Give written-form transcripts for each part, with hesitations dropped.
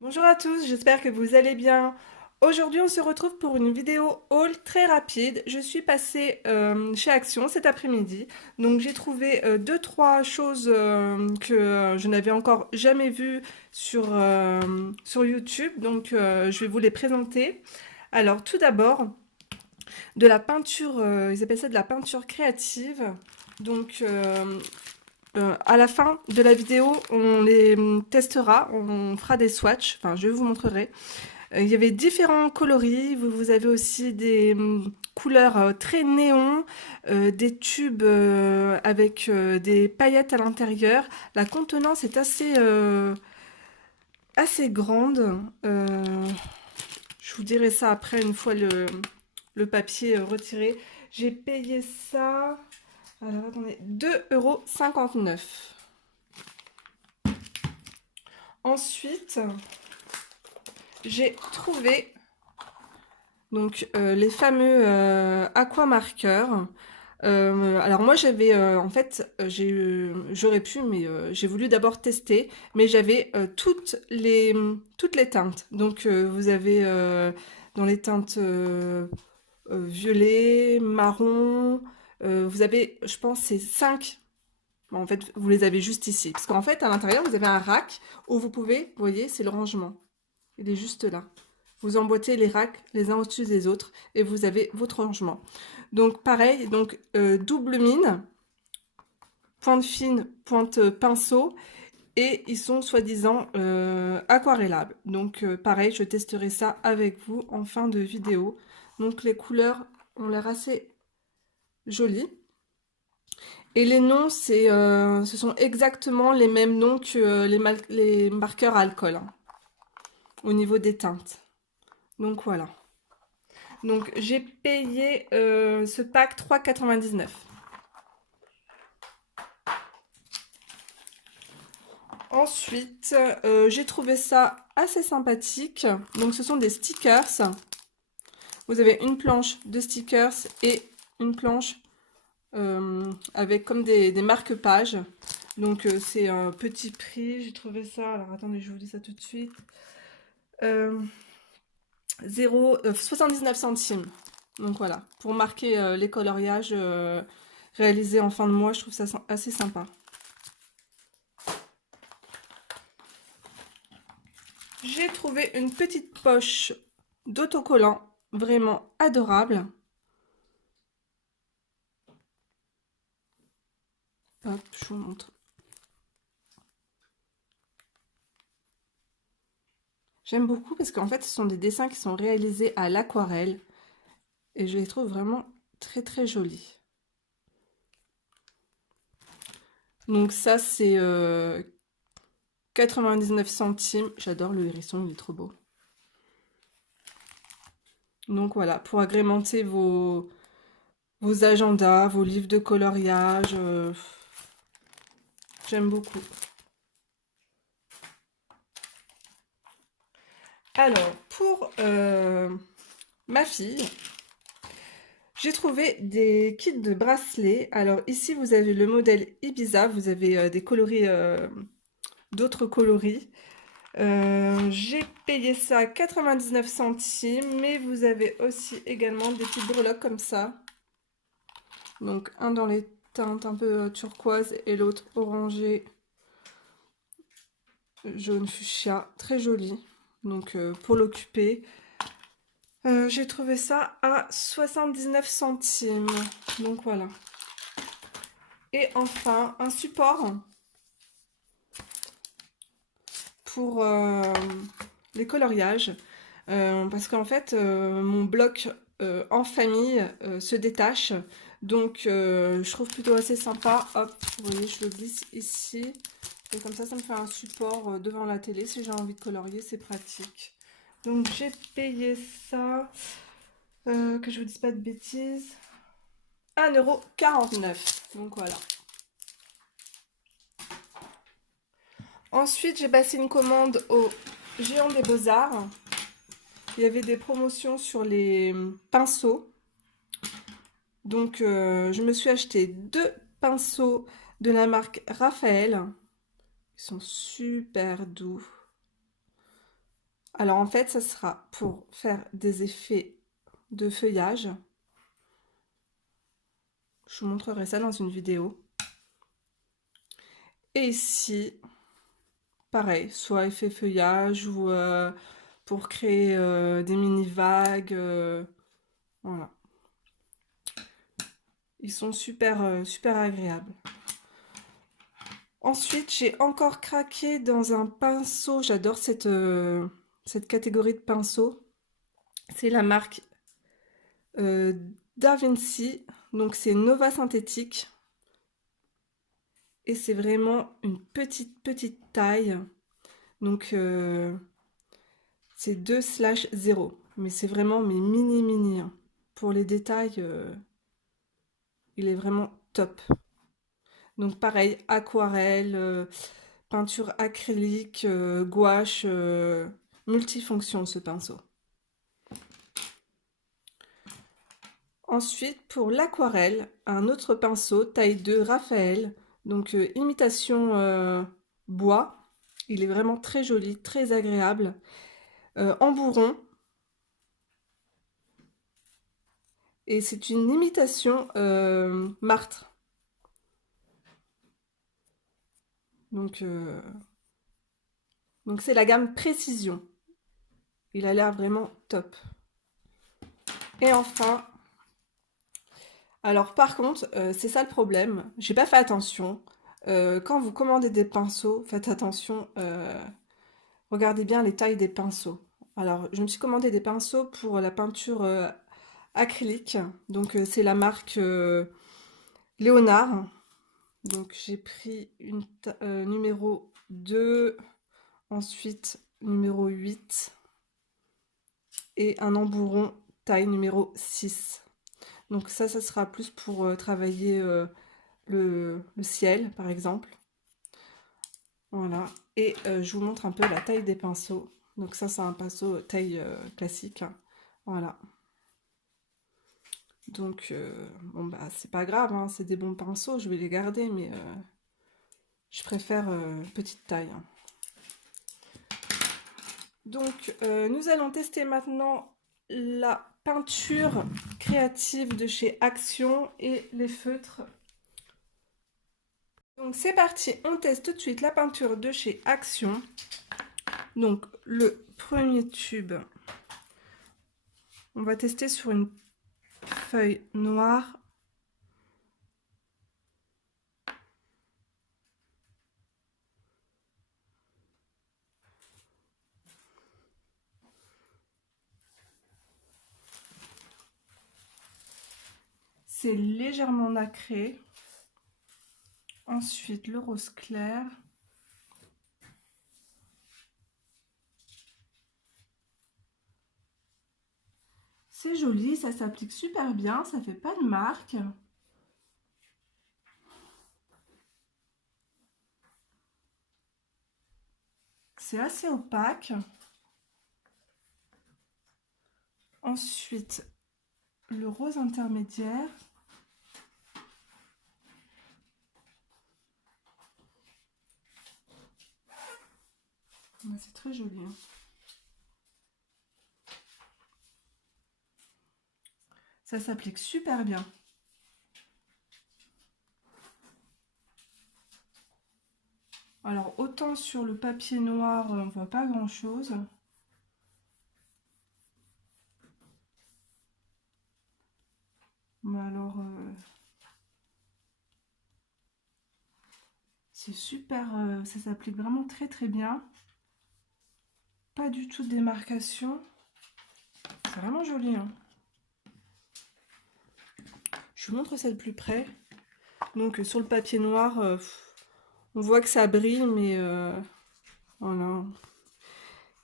Bonjour à tous, j'espère que vous allez bien. Aujourd'hui, on se retrouve pour une vidéo haul très rapide. Je suis passée chez Action cet après-midi. Donc, j'ai trouvé deux, trois choses que je n'avais encore jamais vues sur YouTube. Donc, je vais vous les présenter. Alors, tout d'abord, de la peinture, ils appellent ça de la peinture créative. Donc, à la fin de la vidéo, on les testera, on fera des swatchs, enfin je vous montrerai. Il y avait différents coloris, vous avez aussi des couleurs très néon, des tubes avec des paillettes à l'intérieur. La contenance est assez grande. Je vous dirai ça après une fois le papier retiré. J'ai payé ça, alors attendez, 2,59 €. Ensuite, j'ai trouvé donc les fameux aquamarqueurs. Alors moi j'avais en fait j'aurais pu mais j'ai voulu d'abord tester, mais j'avais toutes les teintes. Donc vous avez dans les teintes violet, marron, vous avez je pense c'est 5. En fait vous les avez juste ici parce qu'en fait à l'intérieur vous avez un rack où vous pouvez, vous voyez, c'est le rangement. Il est juste là. Vous emboîtez les racks les uns au-dessus des autres et vous avez votre rangement. Donc pareil, donc double mine, pointe fine, pointe pinceau, et ils sont soi-disant aquarellables. Donc pareil, je testerai ça avec vous en fin de vidéo. Donc les couleurs ont l'air assez jolies. Et les noms, ce sont exactement les mêmes noms que les marqueurs à alcool, hein, au niveau des teintes. Donc voilà. Donc j'ai payé ce pack 3,99 €. Ensuite, j'ai trouvé ça assez sympathique. Donc ce sont des stickers. Vous avez une planche de stickers et une planche avec comme des marque-pages. Donc c'est un petit prix. J'ai trouvé ça. Alors attendez, je vous dis ça tout de suite. Euh, 79 centimes. Donc voilà, pour marquer les coloriages réalisés en fin de mois, je trouve ça assez sympa. J'ai trouvé une petite poche d'autocollant vraiment adorable. Hop, je vous montre. J'aime beaucoup parce qu'en fait, ce sont des dessins qui sont réalisés à l'aquarelle et je les trouve vraiment très très jolis. Donc ça, c'est 99 centimes. J'adore le hérisson, il est trop beau. Donc voilà, pour agrémenter vos agendas, vos livres de coloriage, j'aime beaucoup. Alors, pour ma fille, j'ai trouvé des kits de bracelets. Alors ici, vous avez le modèle Ibiza, vous avez des coloris, d'autres coloris. J'ai payé ça 99 centimes, mais vous avez aussi également des petites breloques comme ça. Donc un dans les teintes un peu turquoise et l'autre orangé, jaune fuchsia, très joli. Donc pour l'occuper. J'ai trouvé ça à 79 centimes. Donc voilà. Et enfin, un support pour les coloriages. Parce qu'en fait, mon bloc en famille se détache. Donc, je trouve plutôt assez sympa. Hop, vous voyez, je le glisse ici. Et comme ça me fait un support devant la télé. Si j'ai envie de colorier, c'est pratique. Donc, j'ai payé ça. Que je vous dise pas de bêtises. 1,49 €. Donc voilà. Ensuite, j'ai passé une commande au Géant des Beaux-Arts. Il y avait des promotions sur les pinceaux. Donc, je me suis acheté deux pinceaux de la marque Raphaël. Ils sont super doux. Alors en fait, ça sera pour faire des effets de feuillage. Je vous montrerai ça dans une vidéo. Et ici, pareil, soit effet feuillage ou pour créer des mini-vagues. Voilà. Ils sont super, super agréables. Ensuite, j'ai encore craqué dans un pinceau. J'adore cette catégorie de pinceaux. C'est la marque euh, Da Vinci. Donc c'est Nova Synthétique. Et c'est vraiment une petite taille. Donc c'est 2/0. Mais c'est vraiment mais mini. Hein. Pour les détails, il est vraiment top. Donc pareil, aquarelle, peinture acrylique, gouache, multifonction ce pinceau. Ensuite, pour l'aquarelle, un autre pinceau, taille 2 Raphaël, donc imitation bois. Il est vraiment très joli, très agréable. En bourron. Et c'est une imitation martre. Donc c'est la gamme Précision. Il a l'air vraiment top. Et enfin, alors par contre, c'est ça le problème, j'ai pas fait attention. Quand vous commandez des pinceaux, faites attention, regardez bien les tailles des pinceaux. Alors, je me suis commandé des pinceaux pour la peinture acrylique. Donc, c'est la marque Léonard. Donc, j'ai pris une numéro 2, ensuite numéro 8 et un embourron taille numéro 6. Donc ça sera plus pour travailler le ciel, par exemple. Voilà. Et je vous montre un peu la taille des pinceaux. Donc ça, c'est un pinceau taille classique. Voilà. Donc, bon, bah, c'est pas grave, hein, c'est des bons pinceaux, je vais les garder, mais je préfère petite taille. Donc, nous allons tester maintenant la peinture créative de chez Action et les feutres. Donc, c'est parti, on teste tout de suite la peinture de chez Action. Donc, le premier tube, on va tester sur une feuille noire. C'est légèrement nacré. Ensuite, le rose clair. C'est joli, ça s'applique super bien, ça fait pas de marque. C'est assez opaque. Ensuite, le rose intermédiaire. C'est très joli. Hein. Ça s'applique super bien. Alors, autant sur le papier noir, on ne voit pas grand-chose. Mais alors, c'est super, ça s'applique vraiment très bien. Pas du tout de démarcation. C'est vraiment joli. Hein. Je vous montre ça de plus près. Donc, sur le papier noir, on voit que ça brille, mais voilà.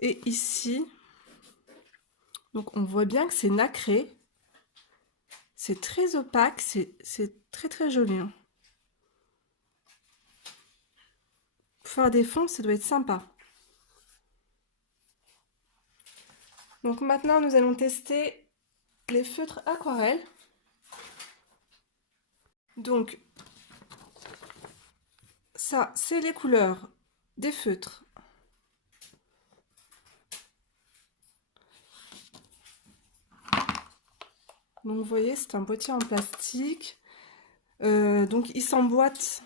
Et ici, donc on voit bien que c'est nacré. C'est très opaque, c'est très joli. Hein. Pour faire des fonds, ça doit être sympa. Donc maintenant, nous allons tester les feutres aquarelles. Donc, ça, c'est les couleurs des feutres. Donc vous voyez, c'est un boîtier en plastique. Donc ils s'emboîtent,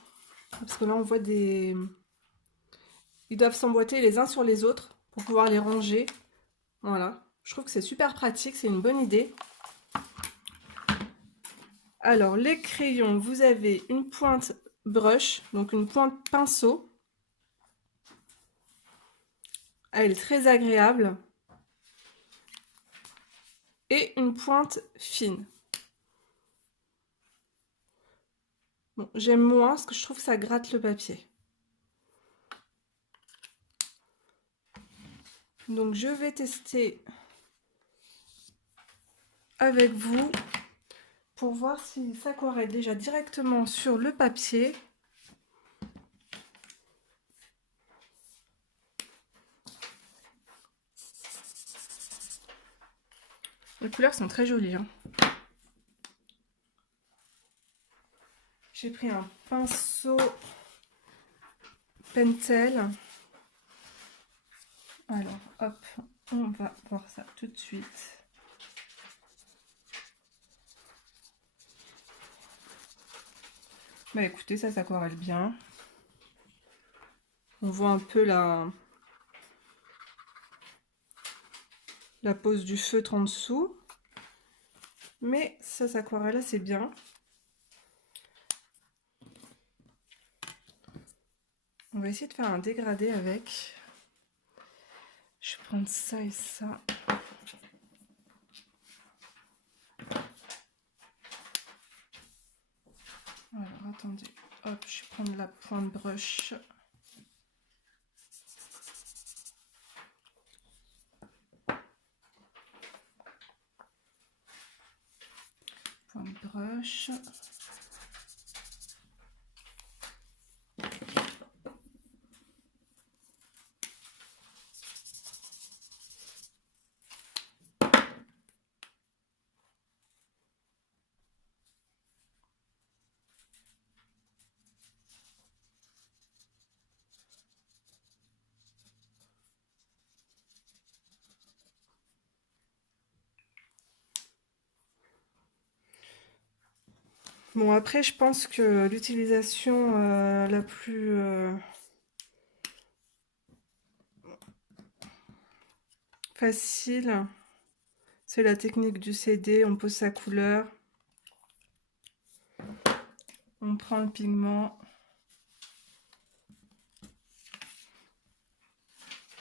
parce que là on voit des... Ils doivent s'emboîter les uns sur les autres pour pouvoir les ranger. Voilà, je trouve que c'est super pratique, c'est une bonne idée. Alors les crayons, vous avez une pointe brush, donc une pointe pinceau. Elle est très agréable. Et une pointe fine. Bon, j'aime moins parce que je trouve que ça gratte le papier. Donc je vais tester avec vous pour voir si ça s'aquarelle déjà directement sur le papier. Les couleurs sont très jolies, hein. J'ai pris un pinceau Pentel. Alors, hop, on va voir ça tout de suite. Bah écoutez, ça s'aquarelle bien. On voit un peu la pose du feutre en dessous. Mais ça s'aquarelle assez bien. On va essayer de faire un dégradé avec. Je vais prendre ça et ça. Alors attendez, hop, je vais prendre la pointe brush. Pointe brush. Bon, après, je pense que l'utilisation la plus facile, c'est la technique du CD. On pose sa couleur, on prend le pigment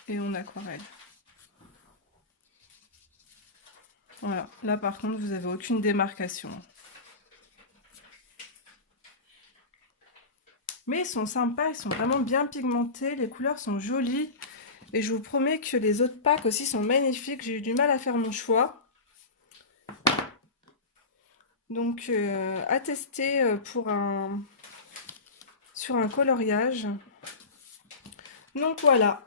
et on aquarelle. Voilà, là par contre, vous n'avez aucune démarcation. Mais ils sont sympas, ils sont vraiment bien pigmentés, les couleurs sont jolies. Et je vous promets que les autres packs aussi sont magnifiques. J'ai eu du mal à faire mon choix. Donc à tester pour sur un coloriage. Donc voilà.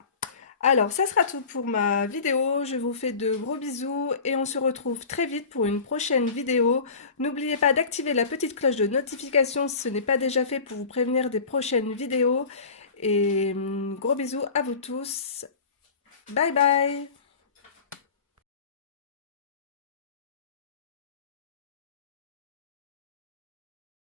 Alors ça sera tout pour ma vidéo. Je vous fais de gros bisous et on se retrouve très vite pour une prochaine vidéo. N'oubliez pas d'activer la petite cloche de notification si ce n'est pas déjà fait pour vous prévenir des prochaines vidéos. Et gros bisous à vous tous. Bye bye.